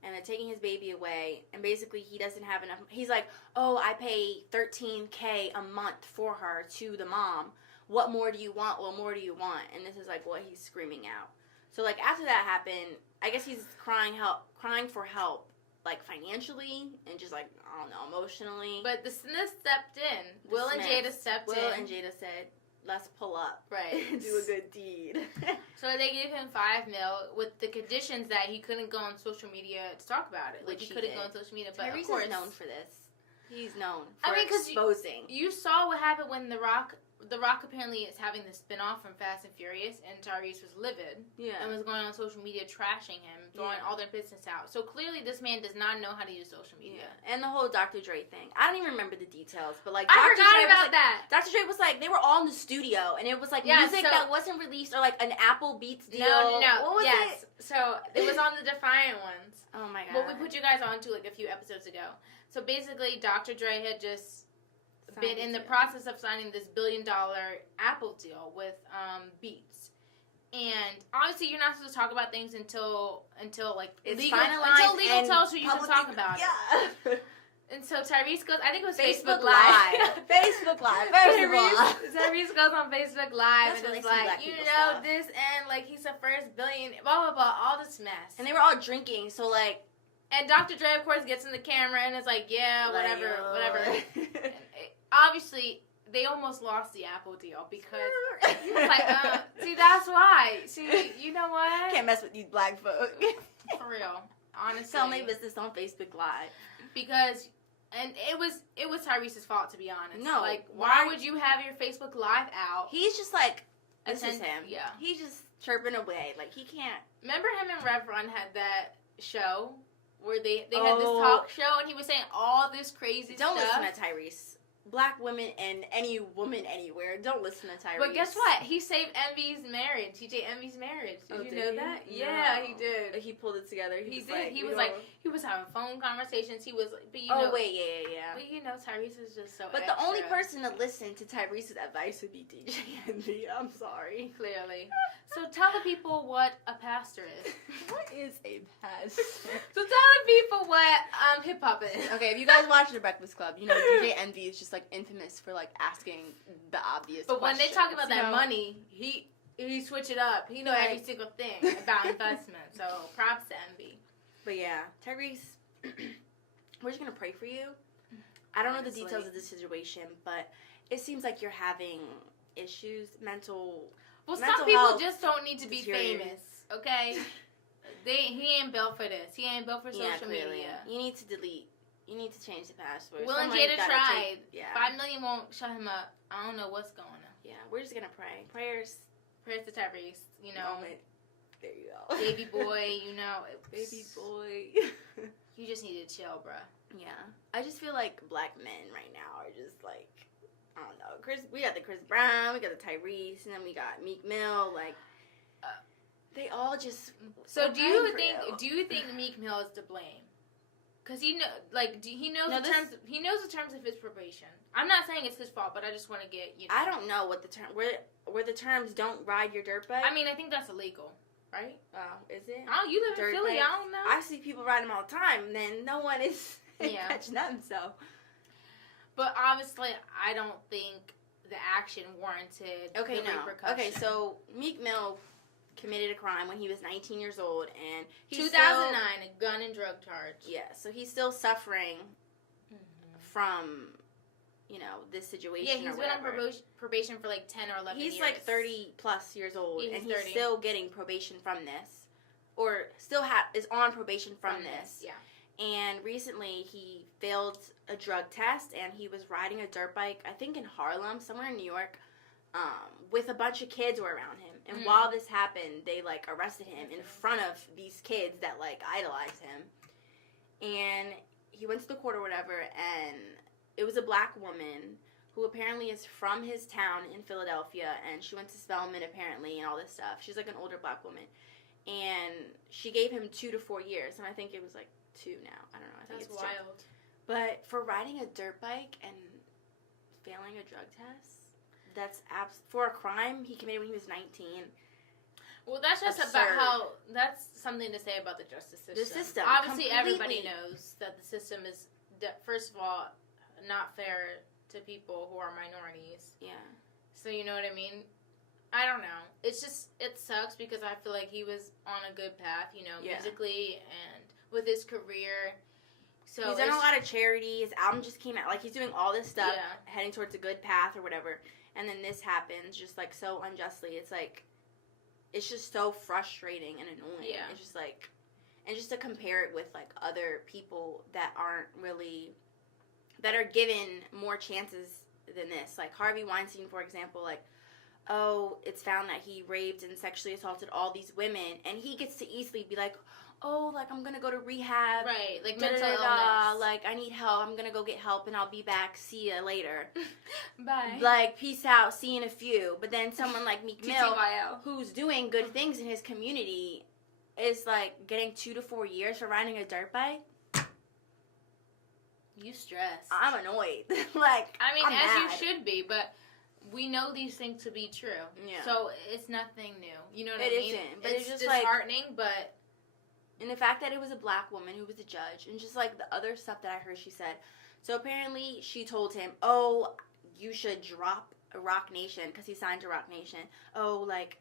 And they're taking his baby away. And basically he doesn't have enough. He's like, oh, I pay $13K a month for her to the mom. What more do you want? What more do you want? And this is, like, what he's screaming out. So, like, after that happened, I guess he's crying for help. Like, financially and just, like, I don't know, emotionally. But the Smiths stepped in. Will and Jada stepped in. Will and Jada said, let's pull up. Right. Do a good deed. So they gave him $5 million with the conditions that he couldn't go on social media to talk about it. Like, he couldn't go on social media. But Tyrese of course, is known for this. He's known for exposing. You saw what happened when The Rock apparently is having this spinoff from Fast and Furious, and Tyrese was livid. Yeah. And was going on social media trashing him, throwing all their business out. So clearly this man does not know how to use social media. Yeah. And the whole Dr. Dre thing. I don't even remember the details, but like I forgot about that. Dr. Dre was like, they were all in the studio, and it was like music that wasn't released, or like an Apple Beats deal. No. What was it? So it was on the Defiant ones. Oh my god. What we put you guys on to like a few episodes ago. So basically Dr. Dre had just been in the process of signing this $1 billion Apple deal with Beats, and obviously you're not supposed to talk about things until like it's legal tells you can talk about it. And so Tyrese goes, I think it was Facebook Live. Facebook Live. First of all, Tyrese goes on Facebook Live and is like, this, and like he's the first billion, blah blah blah, all this mess. And they were all drinking, so like. And Dr. Dre, of course, gets in the camera and is like, yeah, whatever. And obviously, they almost lost the Apple deal because he was like, see, that's why. See, you know what? Can't mess with these black folk. For real. Honestly. Tell me business on Facebook Live. Because, and it was Tyrese's fault, to be honest. No. Like, why would you have your Facebook Live out? He's just like, this is him. Yeah. He's just chirping away. Like, he can't. Remember him and Rev Run had that show? Where they had this talk show and he was saying all this crazy stuff. Don't listen to Tyrese. Black women and any woman anywhere, don't listen to Tyrese. But guess what? He saved Envy's marriage. TJ Envy's marriage. Did you know that? No. Yeah, he did. He pulled it together. He did. He was having phone conversations. He was, but wait, yeah. But Tyrese is just so. But the only person to listen to Tyrese's advice would be DJ Envy. I'm sorry. Clearly. So tell the people what a pastor is. What is a pastor? So tell the people what hip hop is. Okay, if you guys watch The Breakfast Club, DJ Envy is just like infamous for like asking the obvious But questions. when they talk about that money, he switch it up. He know every single thing about investment. So props to Envy. But yeah, Tyrese, we're just gonna pray for you. I don't know the details of this situation, but it seems like you're having issues, mental. Well, some people just don't need to be famous, okay? He ain't built for this. He ain't built for social media. You need to delete. You need to change the password. Will and Jada tried. $5 million won't shut him up. I don't know what's going on. Yeah, we're just gonna pray. Prayers to Tyrese. Moment. There you go. Baby boy, Baby boy. You just need to chill, bruh. Yeah. I just feel like black men right now are just like, I don't know. We got the Chris Brown, we got the Tyrese, and then we got Meek Mill. Like, they all just. So do you think Meek Mill is to blame? Because he knows the terms of his probation. I'm not saying it's his fault, but I just want to get I don't know what the term where the terms don't ride your dirt bike. I mean, I think that's illegal, right? Oh, is it? Oh, you live in Philly. I don't know. I see people riding them all the time, and then no one is catching them. So. But obviously, I don't think the action warranted the repercussion. Okay, so Meek Mill committed a crime when he was 19 years old, and 2009, a gun and drug charge. Yeah, so he's still suffering from, this situation. Yeah, he's been on probation for like 10 or 11 years. He's like 30 plus years old, and he's still getting probation from this, or still is on probation from this. Yeah. And recently, he failed a drug test, and he was riding a dirt bike, I think in Harlem, somewhere in New York, with a bunch of kids were around him. And while this happened, they, arrested him in front of these kids that, idolized him. And he went to the court or whatever, and it was a black woman who apparently is from his town in Philadelphia, and she went to Spelman apparently and all this stuff. She's like an older black woman. And she gave him 2 to 4 years, and I think it was like 2 now. I don't know. I think That's it's wild. 2. But for riding a dirt bike and failing a drug test, that's for a crime he committed when he was 19. Well, that's just absurd. about how, that's something to say about the justice system. The system. Obviously, completely. everybody knows that the system is, first of all, not fair to people who are minorities. Yeah. So, you know what I mean? I don't know. It's just, it sucks because I feel like he was on a good path, you know, musically and with his career. So he's done a lot of charity. His album just came out. Like, he's doing all this stuff, heading towards a good path or whatever. And then this happens just, like, so unjustly. It's, like, it's just so frustrating and annoying. Yeah. It's just, like, and just to compare it with, like, other people that aren't really, that are given more chances than this. Like, Harvey Weinstein, for example, like, oh, it's found that he raped and sexually assaulted all these women. And he gets to easily be like, oh, like, I'm going to go to rehab. Right, like mental illness. Like, I need help. I'm going to go get help and I'll be back. See ya later. Bye. Like, peace out. See you in a few. But then someone like Meek Mill, TTYL. who's doing good things in his community, is, like, getting 2 to 4 years for riding a dirt bike. You stress. I'm annoyed. Like, I mean, I'm as mad. you should be, but we know these things to be true. Yeah. So it's nothing new. You know what It I mean? isn't, but it's it's just disheartening, but... And the fact that it was a black woman who was a judge, and just, like, the other stuff that I heard she said. So apparently she told him, oh, you should drop Rock Nation, because he signed to Rock Nation. Oh, like,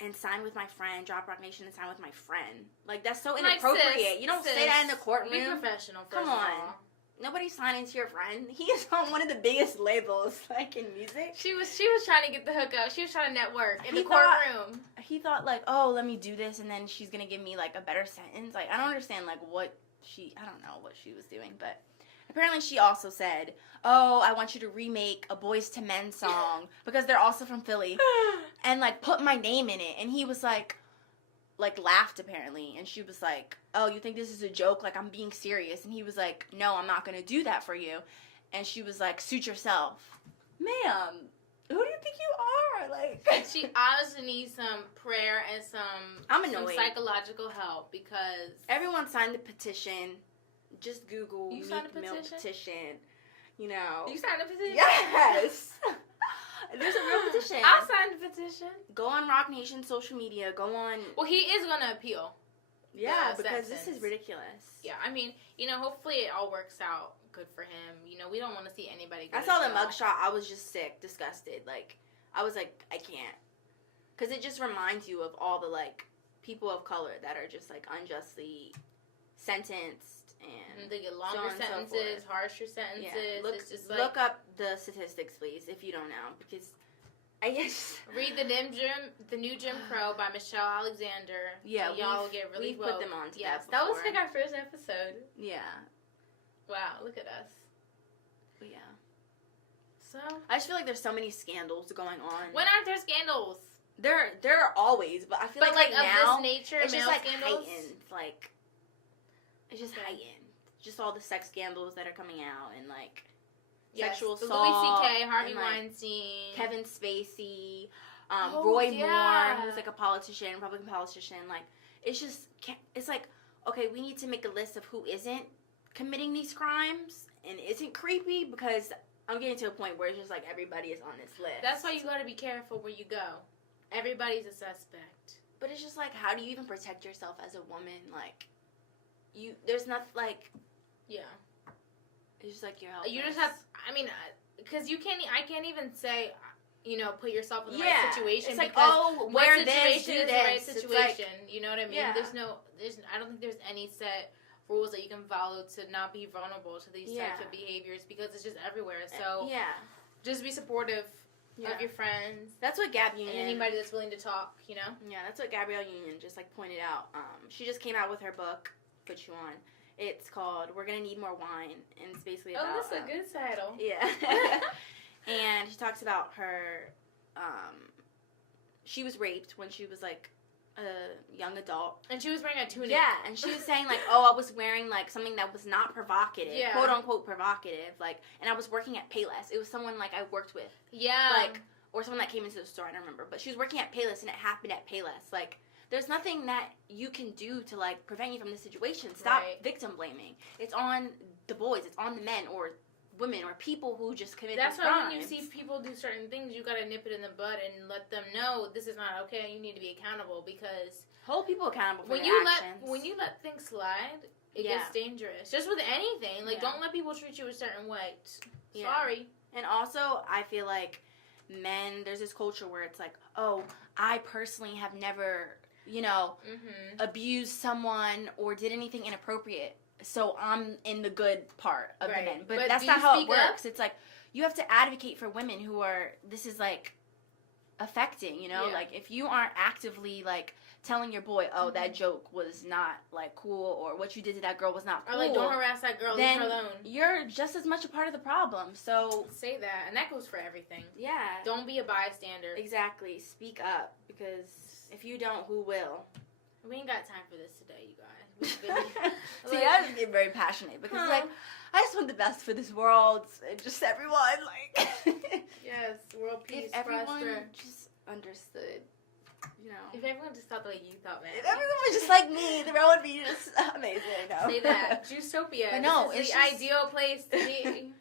and sign with my friend, drop Rock Nation and sign with my friend. Like, that's so inappropriate. Like, sis, you don't say that in the courtroom. Be professional, first Come of on. all. Nobody's signing to your friend. He is on one of the biggest labels, like, in music. She was trying to get the hookup. She was trying to network in the thought- courtroom. He thought, like, oh, let me do this, and then she's going to give me, like, a better sentence. Like, I don't understand, like, I don't know what she was doing, but apparently she also said, oh, I want you to remake a Boyz II Men song, because they're also from Philly, and, like, put my name in it. And he was, like, laughed, apparently, and she was like, oh, you think this is a joke? Like, I'm being serious. And he was like, no, I'm not going to do that for you. And she was like, suit yourself. Ma'am, who do you think you are? Like, She honestly needs some prayer and I'm some annoyed. psychological help, because... Everyone signed the petition. Just Google You signed a Meek Mill petition? petition. You know. You signed a petition? Yes! There's a real petition. I'll sign the petition. Go on Rock Nation social media. Go on. Well, he is going to appeal. Yeah, the because sentence. this is ridiculous. Yeah, I mean, you know, hopefully it all works out good for him. You know, we don't want to see anybody go I to saw the jail. mugshot. I was just sick, disgusted. Like, I was like, I can't. Because it just reminds you of all the, like, people of color that are just, like, unjustly sentenced. And they get so longer on and so sentences, forth. harsher sentences. Look, It's just like, look up the statistics, please, if you don't know. Because I guess... read The New Jim Crow by Michelle Alexander. Yeah, and y'all will get really we've put them on to Yes, that was before. like our first episode. Yeah. Wow, look at us. But yeah. So, I just feel like there's so many scandals going on. when aren't there scandals? There are always, but I feel But like of now this nature, it's male just like scandals. heightened. Like, it's just heightened. Just all the sex scandals that are coming out and like sexual the assault. Louis C.K., Harvey and, like, Weinstein, Kevin Spacey, Oh, Roy yeah. Moore, who's like a politician, Republican politician. Like, it's just, it's like, okay, we need to make a list of who isn't committing these crimes and isn't creepy, because I'm getting to a point where it's just like everybody is on this list. That's why you got to be careful where you go. Everybody's a suspect. But it's just like, how do you even protect yourself as a woman? Like, there's not like, Yeah. it's just like you're helpless. You just have, I mean, because I can't even say, you know, put yourself in the Yeah. right situation. It's like, because oh, what wear this, situation do is this. the right It's situation? like, You know what I mean? Yeah. I don't think there's any set rules that you can follow to not be vulnerable to these types Yeah. of behaviors, because it's just everywhere. So yeah. just be supportive Yeah. of your friends That's what Gab Union. and anybody that's willing to talk, you know? Yeah, that's what Gabrielle Union just like pointed out. She just came out with her book, Put You On. It's called We're Gonna Need More Wine, and it's basically about. Oh, that's a good title. Yeah. And she talks about her. She was raped when she was like a young adult. And she was wearing a tunic. Yeah, and she was saying, like, oh, I was wearing, like, something that was not provocative. Yeah. Quote, unquote, provocative. Like, and I was working at Payless. It was someone, like, I worked with. Yeah. Like, or someone that came into the store, I don't remember. But she was working at Payless, and it happened at Payless. Like, there's nothing that you can do to, like, prevent you from this situation. Stop victim blaming. It's on the boys. It's on the men or women or people who just commit That's these why crimes. when you see people do certain things, you gotta nip it in the bud and let them know this is not okay. You need to be accountable because hold people accountable for when their you actions. when you let things slide, it gets dangerous. Just with anything, like don't let people treat you a certain way. Sorry. And also, I feel like men, there's this culture where it's like, oh, I personally have never, you know, abused someone or did anything inappropriate. So I'm in the good part of the men. But that's not how it works. It's like, you have to advocate for women who are, this is like, affecting, you know? Like, if you aren't actively, like, telling your boy, oh, that joke was not, like, cool, or what you did to that girl was not cool. Or, like, don't harass that girl, leave her alone. You're just as much a part of the problem, so... Say that, and that goes for everything. Yeah. Don't be a bystander. Exactly. Speak up, because if you don't, who will? We ain't got time for this today, you guys. See, I just get very passionate because, like, I just want the best for this world and just everyone, like. Yes, world peace. If everyone just understood, you know. If everyone just thought the way you thought, man. If everyone was just like me, the world would be just amazing. No. Say that. Juicetopia. But no, this is it's the just... ideal place to be.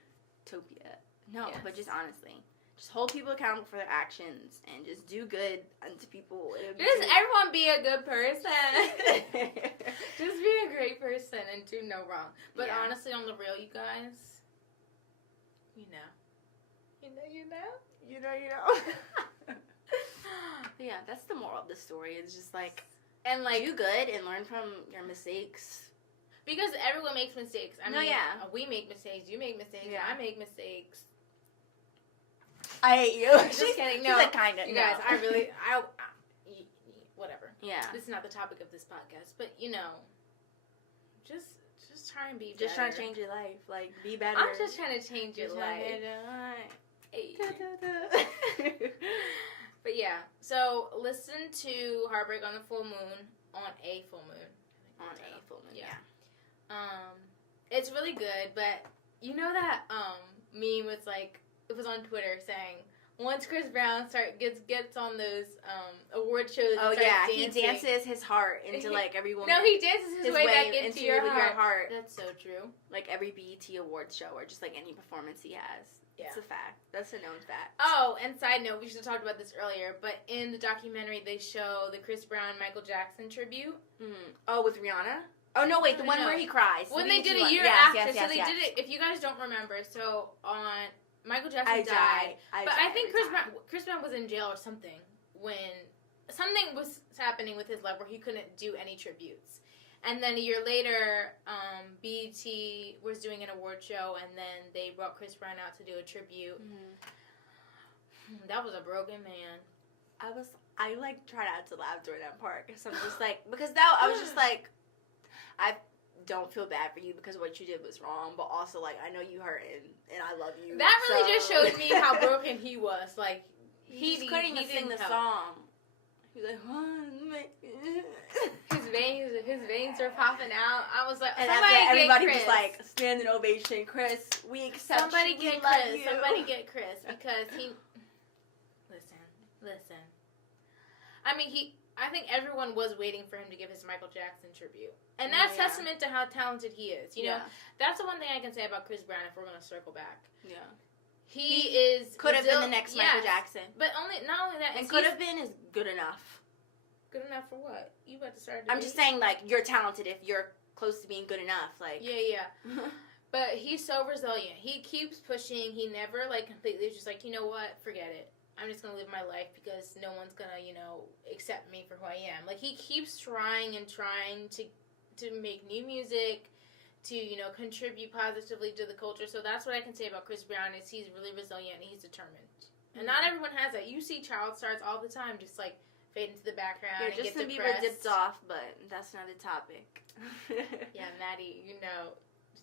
Topia. No, but just honestly. Just hold people accountable for their actions and just do good unto people. Just everyone be a good person. Just be a great person and do no wrong. But honestly, on the real, you guys, you know. Yeah, that's the moral of the story. It's just like, and like, do good and learn from your mistakes. Because everyone makes mistakes. I mean, we make mistakes. You make mistakes. I make mistakes. I hate you. Just kidding. No, kind of. You guys, whatever. Yeah. This is not the topic of this podcast, but you know, just try and be better. Just try to change your life. Like, be better. I'm just trying to change your life. Hey. But yeah, so listen to Heartbreak on the Full Moon on a full moon. Yeah. It's really good, but you know that meme was like, it was on Twitter saying, once Chris Brown gets on those award shows, he dances his heart into like every woman. No, he dances his way back into your heart. That's so true. Like every BET Awards show or just like any performance he has. Yeah. It's a fact. That's a known fact. Oh, and side note, we should have talked about this earlier, but in the documentary they show the Chris Brown Michael Jackson tribute. Mm-hmm. Oh, with Rihanna? Oh no, wait, the one where he cries. When they did a year after, so they did it. If you guys don't remember, so on. Michael Jackson died. But I think Chris Brown was in jail or something when something was happening with his life where he couldn't do any tributes. And then a year later, BET was doing an award show, and then they brought Chris Brown out to do a tribute. Mm-hmm. That was a broken man. I like tried not to laugh during that part because I'm just like, I was just like, I don't feel bad for you because what you did was wrong, but also like I know you hurt and I love you. That really just showed me how broken he was. Like he couldn't even sing the song. He's like, his veins are popping out. I was like, and everybody was like, standing ovation, Chris. We accept somebody you. Get Chris. You. Somebody get Chris because he. Listen. I mean, I think everyone was waiting for him to give his Michael Jackson tribute. And that's testament to how talented he is. You know, that's the one thing I can say about Chris Brown if we're going to circle back. Yeah. He could have been the next Michael Jackson. But not only that. And could have been is good enough. Good enough for what? You about to start I'm just saying, like, you're talented if you're close to being good enough. Like. Yeah. But he's so resilient. He keeps pushing. He never, like, completely is just like, you know what? Forget it. I'm just going to live my life because no one's going to, accept me for who I am. Like, he keeps trying and trying to make new music, to, contribute positively to the culture. So that's what I can say about Chris Brown is he's really resilient and he's determined. And not everyone has that. You see child stars all the time just, like, fade into the background and get depressed. Justin Bieber dipped off, but that's another topic. Yeah, Maddie,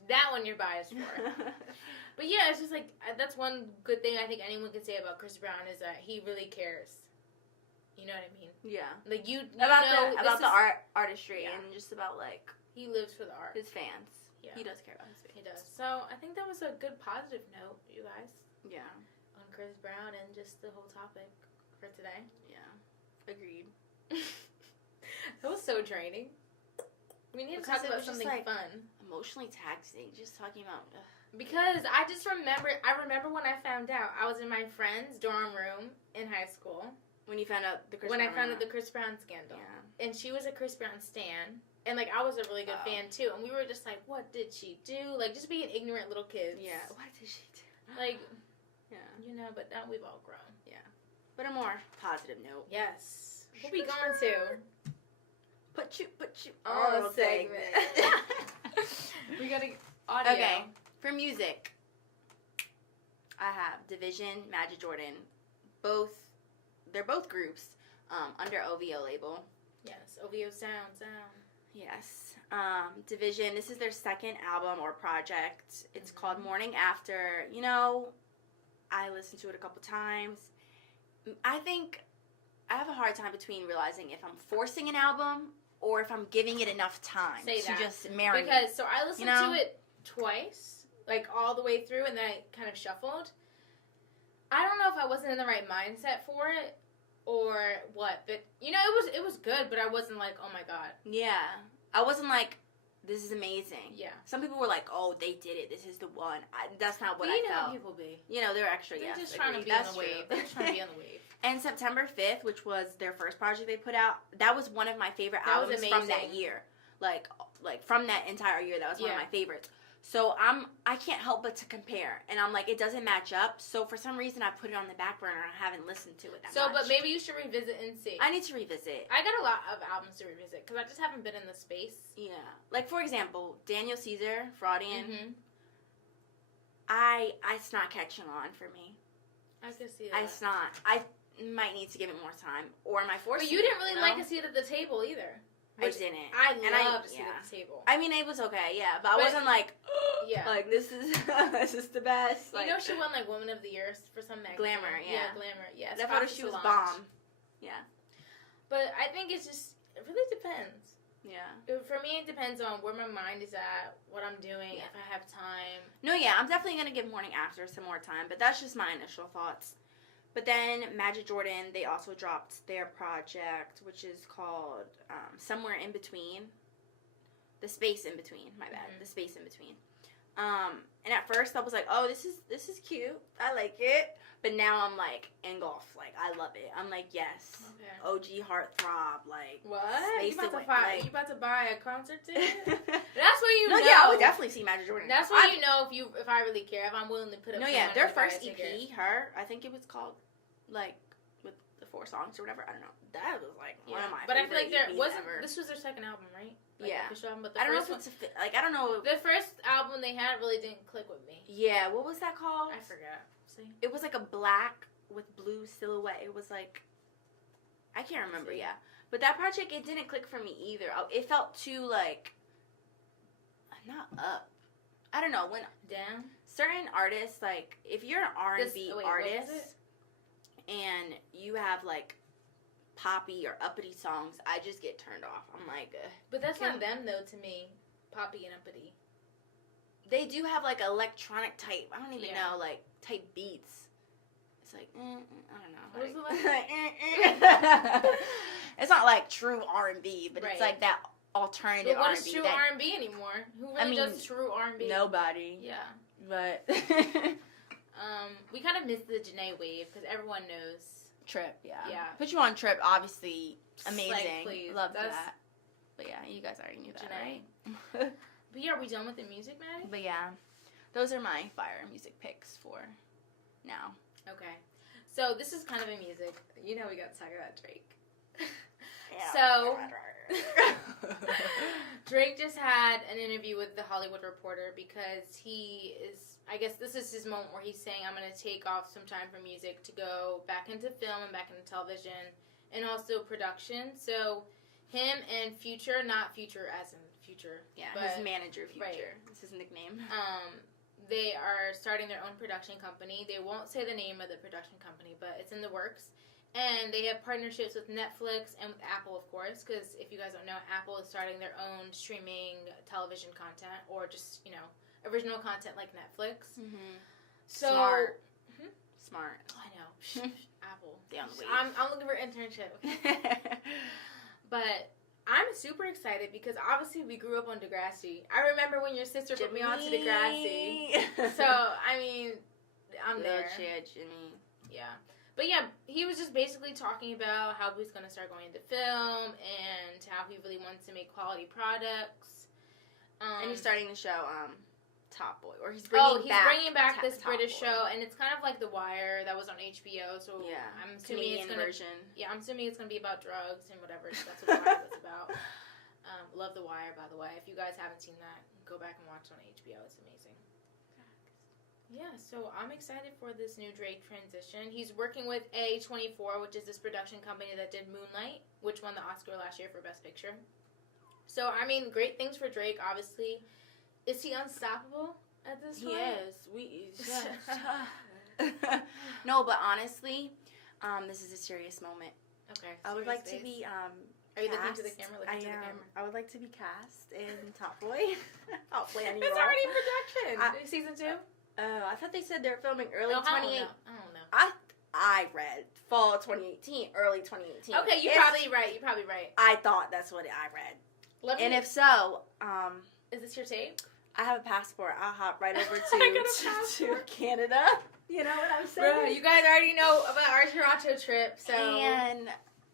that one you're biased for. But yeah, it's just like, that's one good thing I think anyone can say about Chris Brown is that he really cares. You know what I mean? Yeah. Like, you about the artistry and just about, like... He lives for the art. His fans. Yeah. He does care about his fans. He does. So, I think that was a good positive note, you guys. Yeah. On Chris Brown and just the whole topic for today. Yeah. Agreed. That was so draining. We need to talk about something fun. Emotionally taxing. Just talking about... Because I remember when I found out, I was in my friend's dorm room in high school. When you found out the Chris Brown? When I found out the Chris Brown scandal. Yeah. And she was a Chris Brown stan. And, like, I was a really good fan, too. And we were just like, what did she do? Like, just being ignorant little kids. Yeah. What did she do? Like, yeah. You know, but now we've all grown. Yeah. But a more positive note. Yes. What we going to? Put you on a segment. We got to audio. Okay. For music, I have Division, Magic Jordan. They're both groups under OVO label. Yes, OVO sound. Yes. Division, this is their second album or project. It's called Morning After. You know, I listened to it a couple times. I think I have a hard time between realizing if I'm forcing an album or if I'm giving it enough time to just marinate. Because, so I listened to it twice, like all the way through, and then I kind of shuffled. I don't know if I wasn't in the right mindset for it or what, but, you know, it was good, but I wasn't like, oh my god. Yeah. I wasn't like, this is amazing. Yeah. Some people were like, oh, they did it. This is the one. That's not what I felt. You know how people be. You know, they're extra, They're just trying to be on the wave. They're just trying to be on the wave. And September 5th, which was their first project they put out, that was one of my favorite albums from that year. Like from that entire year, that was one of my favorites. So I can't help but to compare. And I'm like, it doesn't match up. So for some reason, I put it on the back burner and I haven't listened to it that much. So, but maybe you should revisit and see. I need to revisit. I got a lot of albums to revisit because I just haven't been in the space. Yeah. Like, for example, Daniel Caesar, Fraudian. It's not catching on for me. I can see that. It's not. I might need to give it more time. Or am I forcing it? But you didn't really like a seat at the table either. I didn't. I loved a seat at the table. I mean, it was okay, yeah. But I wasn't like, like, this is the best. Like, you know, she won, like, Woman of the Year for some magazine. Glamour, yeah. Yeah, Glamour, yeah. That photo she was bomb. Yeah. But I think it really depends. Yeah. For me, it depends on where my mind is at, what I'm doing, if I have time. No, yeah, I'm definitely going to give Morning After some more time, but that's just my initial thoughts. But then Magic Jordan, they also dropped their project, which is called Somewhere in Between. The Space in Between, my bad. The Space in Between. And at first I was like, oh, this is cute. I like it. But now I'm like engulfed. Like, I love it. I'm like, yes. Okay. OG heartthrob. Like, what? Space you about to buy a concert ticket? That's when you know. Yeah, I would definitely see Magic Jordan. That's when you know if I really care, if I'm willing to put up. No, yeah, their first EP, I think it was called, like, with the 4 songs or whatever. I don't know. That was like one of my favorite. But I feel like this was their second album, right? Like, yeah. Album, but I don't know if it's I don't know. The first album they had really didn't click with me. Yeah, what was that called? I forgot. See? It was like a black with blue silhouette. It was like, I can't remember. Yeah, but that project, it didn't click for me either. It felt too like not up. I don't know, when down. Certain artists, like if you're an R&B artist and you have like poppy or uppity songs, I just get turned off. I'm like, but that's not them though. To me, poppy and uppity. They do have like electronic type. I don't even know, like type beats. It's like I don't know. What is it like? It's not like true R&B, but it's like that alternative R&B. But what R&B is true R&B anymore? Who really does true R&B? Nobody. Yeah. But we kind of missed the Janae wave because everyone knows. Trip, yeah. Put You On Trip, obviously amazing. Like, please. Love that. But yeah, you guys already knew that, Janae. right? But yeah, are we done with the music, Maddie? But yeah, those are my fire music picks for now. Okay. So this is kind of a music. You know we got to talk about Drake. Yeah. So Drake just had an interview with The Hollywood Reporter because he is, I guess this is his moment where he's saying, I'm going to take off some time from music to go back into film and back into television and also production. So him and Future, not Future as in Future. Yeah, but his manager, Future. Right. That's his nickname. They are starting their own production company. They won't say the name of the production company, but it's in the works. And they have partnerships with Netflix and with Apple, of course, because if you guys don't know, Apple is starting their own streaming television content, or just, original content like Netflix. Mm-hmm. So, Smart. Smart. Oh, I know. Apple. They on the wave. I'm looking for an internship. But I'm super excited because obviously we grew up on Degrassi. I remember when your sister put me on to Degrassi. So, I mean, I'm there. Jimmy. Yeah. But yeah, he was just basically talking about how he's going to start going into film and how he really wants to make quality products. And he's starting the show, Top Boy, or he's bringing back this British show, and it's kind of like The Wire that was on HBO. So yeah, I'm assuming version. Yeah, I'm assuming it's gonna be about drugs and whatever. So that's what The Wire was about. Love The Wire, by the way. If you guys haven't seen that, go back and watch it on HBO. It's amazing. Yeah, so I'm excited for this new Drake transition. He's working with A24, which is this production company that did Moonlight, which won the Oscar last year for Best Picture. So, I mean, great things for Drake, obviously. Is he unstoppable at this point? He is. No, but honestly, this is a serious moment. Okay. I would like to be Are you looking to the camera? I would like to be cast in Top Boy. I'll play any role. It's already in production. Season 2? I thought they said they were filming early 2018. I don't know. I read fall 2018, early 2018. Okay, you're probably right. I thought that's what I read. If so, is this your tape? I have a passport. I'll hop right over to Canada. You know what I'm saying? Bro, you guys already know about our Toronto trip, so. And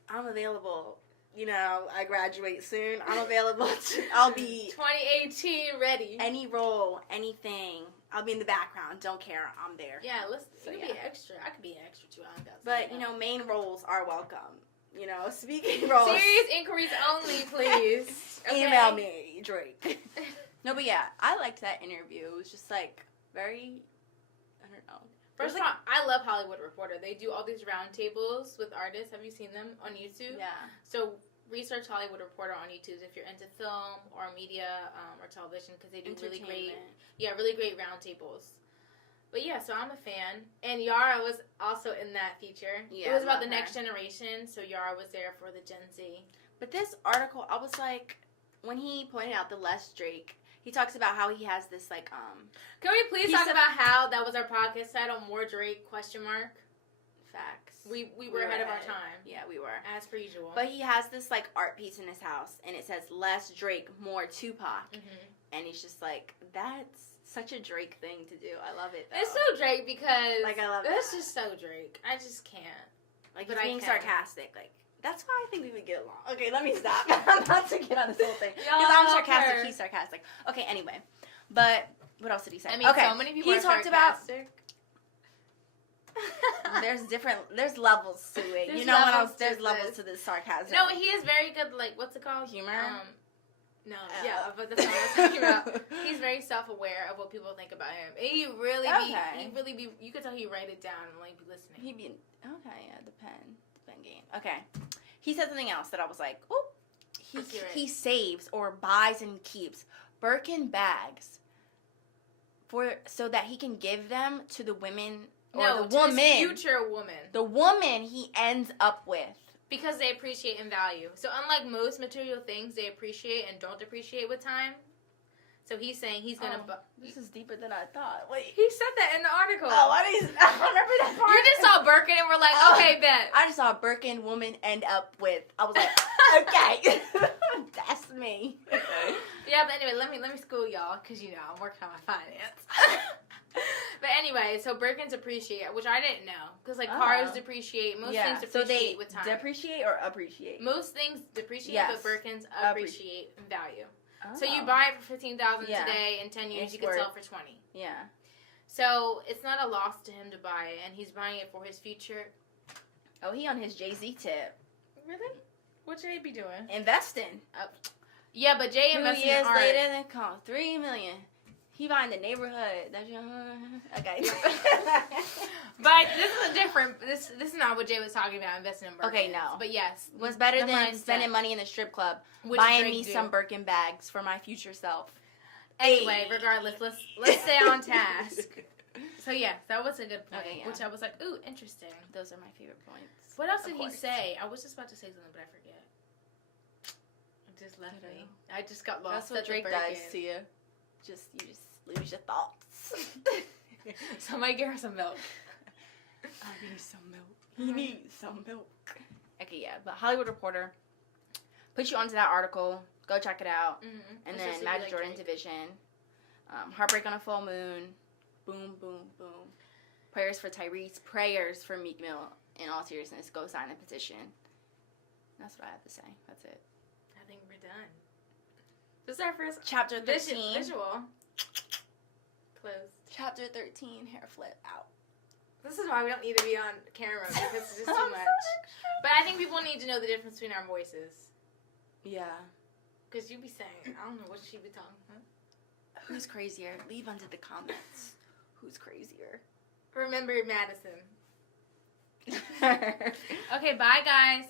I'm available. I graduate soon. I'm available I'll be 2018 ready. Any role, anything. I'll be in the background. Don't care. I'm there. Yeah, be extra. I could be an extra too. But main roles are welcome. Speaking roles. Serious inquiries only, please. Okay. Email me, Drake. No, but yeah, I liked that interview. It was just very, I don't know. First of all, I love Hollywood Reporter. They do all these roundtables with artists. Have you seen them on YouTube? Yeah. So research Hollywood Reporter on YouTube if you're into film or media or television, because they do really great roundtables. But yeah, so I'm a fan, and Yara was also in that feature. Yeah, it was about the next generation, so Yara was there for the Gen Z. But this article, I was like, when he pointed out the less Drake. He talks about how he has this, Can we please talk about how that was our podcast title, More Drake, ? Facts. We were ahead of our time. Yeah, we were. As per usual. But he has this, art piece in his house, and it says, less Drake, more Tupac. Mm-hmm. And he's just that's such a Drake thing to do. I love it, though. It's so Drake because... I love It's just so Drake. I just can't. He's being sarcastic, that's why I think we would get along. Okay, let me stop. I'm about to get on this whole thing. Because I'm sarcastic, he's sarcastic. Okay, anyway. But, what else did he say? I mean, so many people are sarcastic. There's levels to it. There's levels to this sarcasm. No, he is very good, what's it called? Humor? No, yeah, but that's what I was talking about. He's very self-aware of what people think about him. And he really be, you could tell he write it down and be listening. Depend game. Okay. He said something else that I was like, oh, he saves or buys and keeps Birkin bags so that he can give them to the women the woman. His future woman. The woman he ends up with. Because they appreciate and value. So unlike most material things, they appreciate and don't appreciate with time. So he's saying he's going to... This is deeper than I thought. Wait. He said that in the article. Oh, I remember that part. You just saw Birkin and we're like, okay, bet. I just saw a Birkin woman end up with... I was like, okay. That's me. Yeah, but anyway, let me school y'all, because, I'm working on my finance. But anyway, so Birkins appreciate, which I didn't know. Because, cars depreciate. Most things depreciate with time. Depreciate or appreciate? Most things depreciate, but Birkins appreciate and value. Oh. So you buy it for $15,000 today, in 10 years you could sell it for $20,000. Yeah. So it's not a loss to him to buy it, and he's buying it for his future. Oh, he on his Jay-Z tip. Really? What should he be doing? Investing. Yeah, but Jay invested in art. 2 years later, they call $3 million. He buying the neighborhood. Okay. But this is different. This is not what Jay was talking about, investing in Birkins. Okay, no. But yes. What's better than spending money in the strip club? Buying me some Birkin bags for my future self. Anyway, regardless, let's stay on task. So yeah, that was a good point. Okay, yeah. Which I was like, ooh, interesting. Those are my favorite points. What else did he say? I was just about to say something, but I forget. It just left me. I just got lost. That's what Drake does to you. You just lose your thoughts. Somebody give her some milk. I need some milk. He needs some milk. Okay, yeah, but Hollywood Reporter put you onto that article. Go check it out. Mm-hmm. And then Magic Jordan Division. Heartbreak on a Full Moon. Boom, boom, boom. Prayers for Tyrese. Prayers for Meek Mill. In all seriousness, go sign the petition. That's what I have to say. That's it. I think we're done. This is our first chapter 13. Visual. Closed. Chapter 13. Hair flip out. This is why we don't need to be on camera because it's just too much. But I think people need to know the difference between our voices. Yeah. Because you be saying, I don't know what she be talking. Huh? Who's crazier? Leave under the comments. Who's crazier? Remember Madison. Okay, bye guys.